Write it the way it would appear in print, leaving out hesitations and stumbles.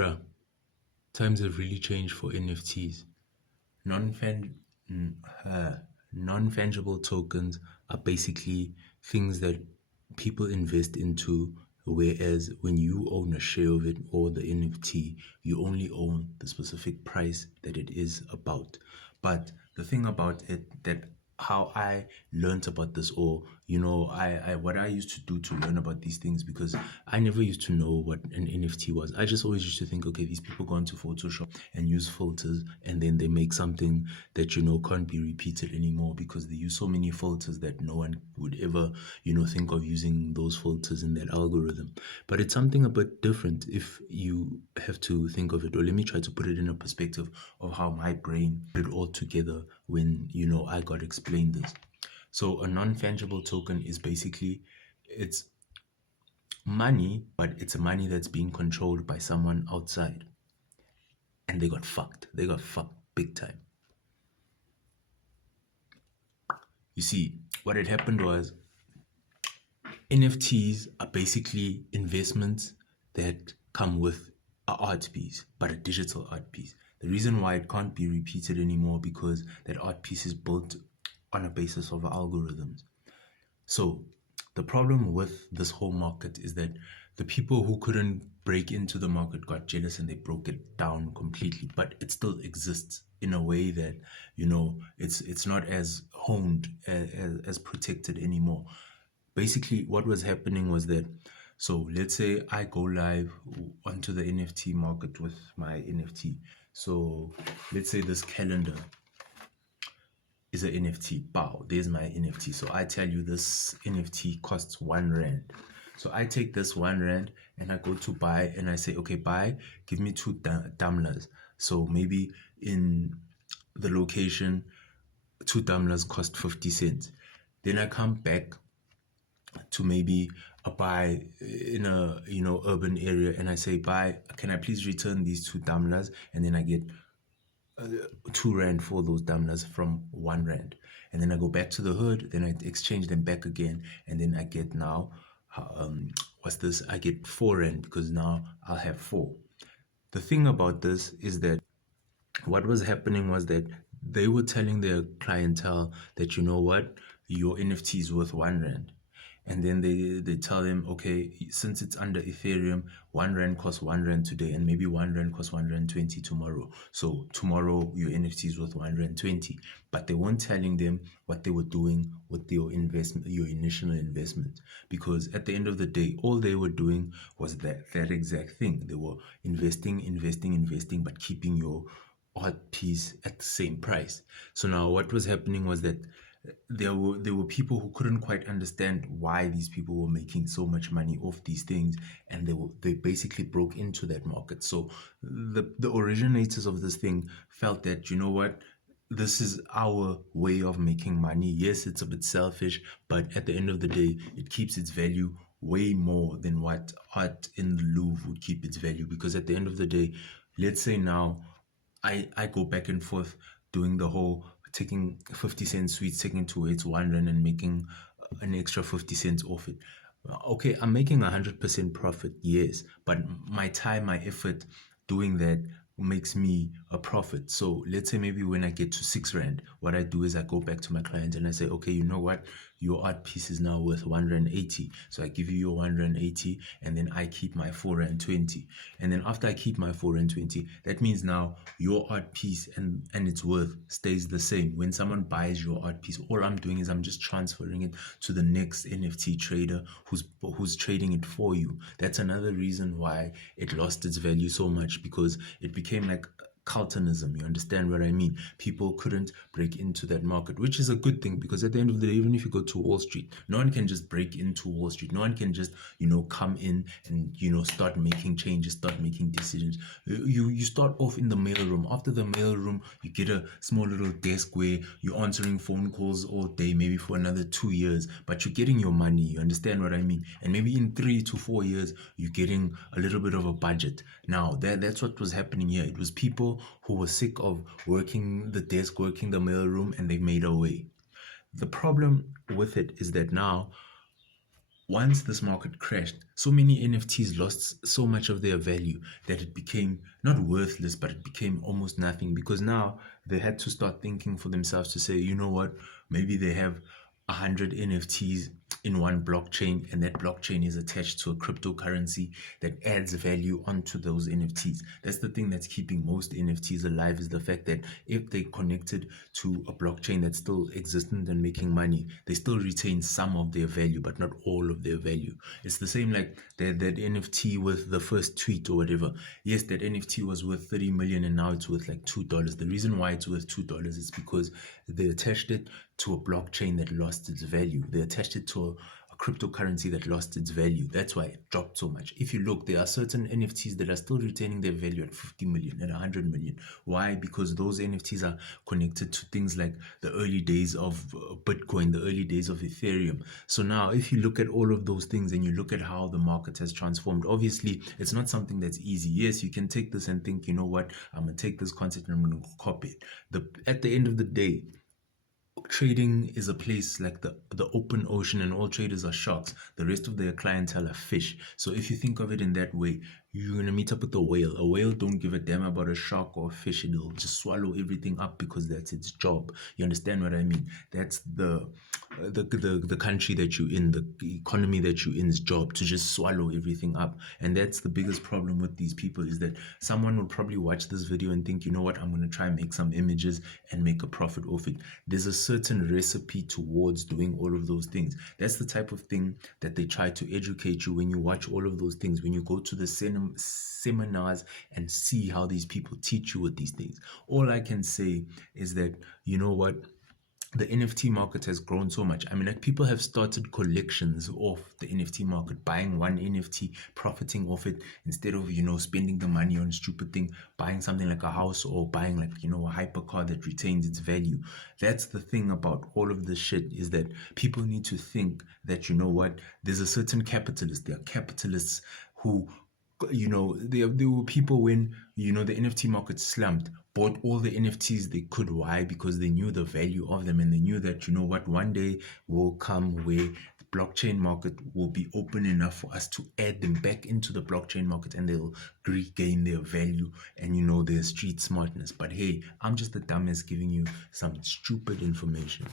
Bruh, times have really changed for NFTs. Non-fan, n- uh, non-fungible tokens are basically things that people invest into, whereas when you own a share of it or the NFT, you only own the specific price that it is about. But the thing about it that how I learned about this, or I what I used to do to learn about these things, because I never used to know what an NFT was. I just always used to think, okay, these people go into Photoshop and use filters, and then they make something that can't be repeated anymore because they use so many filters that no one would ever think of using those filters in that algorithm. But it's something a bit different if you have to think of it, or let me try to put it in a perspective of how my brain put it all together when I got explained this. So a non-fungible token is basically, it's money, but it's money that's being controlled by someone outside. And they got fucked. They got fucked big time. You see, what had happened was NFTs are basically investments that come with a art piece, but a digital art piece. The reason why it can't be repeated anymore because that art piece is built on a basis of algorithms. So the problem with this whole market is that the people who couldn't break into the market got jealous and they broke it down completely. But it still exists in a way that it's not as honed, as protected anymore. Basically, what was happening was that, so let's say I go live onto the NFT market with my NFT. So let's say this calendar is an NFT. Bow, there's my NFT. So I tell you this NFT costs 1 rand. So I take this 1 rand and I go to buy, and I say, okay, buy, give me two damlers. So maybe in the location, two damlers cost 50 cents. Then I come back to maybe a buy in a urban area, and I say, buy, can I please return these two damlers? And then I get 2 rand for those damlers from 1 rand. And then I go back to the hood, then I exchange them back again, and then I get now what's this? I get 4 rand because now I'll have four. The thing about this is that what was happening was that they were telling their clientele that, you know what, your NFT is worth 1 rand. And then they tell them, okay, since it's under Ethereum, 1 rand costs 1 rand today, and maybe 1 rand costs 1 rand 20 tomorrow. So tomorrow your NFT is worth 1 rand 20. But they weren't telling them what they were doing with your investment, your initial investment. Because at the end of the day, all they were doing was that exact thing. They were investing, but keeping your art piece at the same price. So now what was happening was that there were people who couldn't quite understand why these people were making so much money off these things, and they basically broke into that market. So the originators of this thing felt that, you know what, this is our way of making money. Yes, it's a bit selfish, but at the end of the day, it keeps its value way more than what art in the Louvre would keep its value. Because at the end of the day, let's say now I go back and forth doing the whole taking 50 cent sweets, taking to its 1 rand and making an extra 50 cents off it. Okay, I'm making 100% profit, yes, but my time, my effort doing that makes me a profit. So let's say maybe when I get to 6 rand, what I do is I go back to my client and I say, okay, you know what? Your art piece is now worth 1 rand 80. So I give you your 1 rand 80, and then I keep my 4 rand 20. And then after I keep my 4 rand 20, that means now your art piece and its worth stays the same. When someone buys your art piece, all I'm doing is I'm just transferring it to the next NFT trader who's trading it for you. That's another reason why it lost its value so much, because it became like cultinism. You understand what I mean? People couldn't break into that market, which is a good thing, because at the end of the day, even if you go to Wall Street, no one can just break into Wall Street. No one can just come in and start making changes, start making decisions. You start off in the mailroom. After the mailroom, you get a small little desk where you're answering phone calls all day, maybe for another 2 years, but you're getting your money. You understand what I mean? And maybe in 3 to 4 years, you're getting a little bit of a budget. Now that's what was happening here. It was people who were sick of working the desk, working the mailroom, and they made a way. The problem with it is that now once this market crashed, so many NFTs lost so much of their value that it became not worthless, but it became almost nothing, because now they had to start thinking for themselves to say, you know what, maybe they have 100 NFTs in one blockchain, and that blockchain is attached to a cryptocurrency that adds value onto those NFTs. That's the thing that's keeping most NFTs alive, is the fact that if they connected to a blockchain that's still existent and making money, they still retain some of their value, but not all of their value. It's the same like that NFT with the first tweet or whatever. Yes, that NFT was worth 30 million and now it's worth like $2. The reason why it's worth $2 is because they attached it to a blockchain that lost its value. They attached it to a cryptocurrency that lost its value. That's why it dropped so much. If you look, there are certain NFTs that are still retaining their value at 50 million, at 100 million. Why? Because those NFTs are connected to things like the early days of Bitcoin, the early days of Ethereum. So now, if you look at all of those things and you look at how the market has transformed, obviously, it's not something that's easy. Yes, you can take this and think, you know what, I'm going to take this concept and I'm going to copy it. At the end of the day, trading is a place like the open ocean, and all traders are sharks. The rest of their clientele are fish. So if you think of it in that way, you're gonna meet up with a whale. A whale don't give a damn about a shark or a fish. It'll just swallow everything up because that's its job. You understand what I mean? That's the country that you're in, the economy that you're in's job, to just swallow everything up. And that's the biggest problem with these people, is that someone will probably watch this video and think, you know what, I'm gonna try and make some images and make a profit off it. There's a certain recipe towards doing all of those things. That's the type of thing that they try to educate you when you watch all of those things, when you go to the seminars and see how these people teach you with these things. All I can say is that, you know what, the NFT market has grown so much. I mean, like, people have started collections of the NFT market, buying one NFT, profiting off it, instead of, spending the money on stupid thing, buying something like a house, or buying, like, a hypercar that retains its value. That's the thing about all of this shit, is that people need to think that, you know what, there's a certain capitalist. There are capitalists who, there were people when, the NFT market slumped, bought all the NFTs they could. Why? Because they knew the value of them, and they knew that, you know what, one day will come where the blockchain market will be open enough for us to add them back into the blockchain market, and they'll regain their value and, their street smartness. But hey, I'm just the dumbass giving you some stupid information.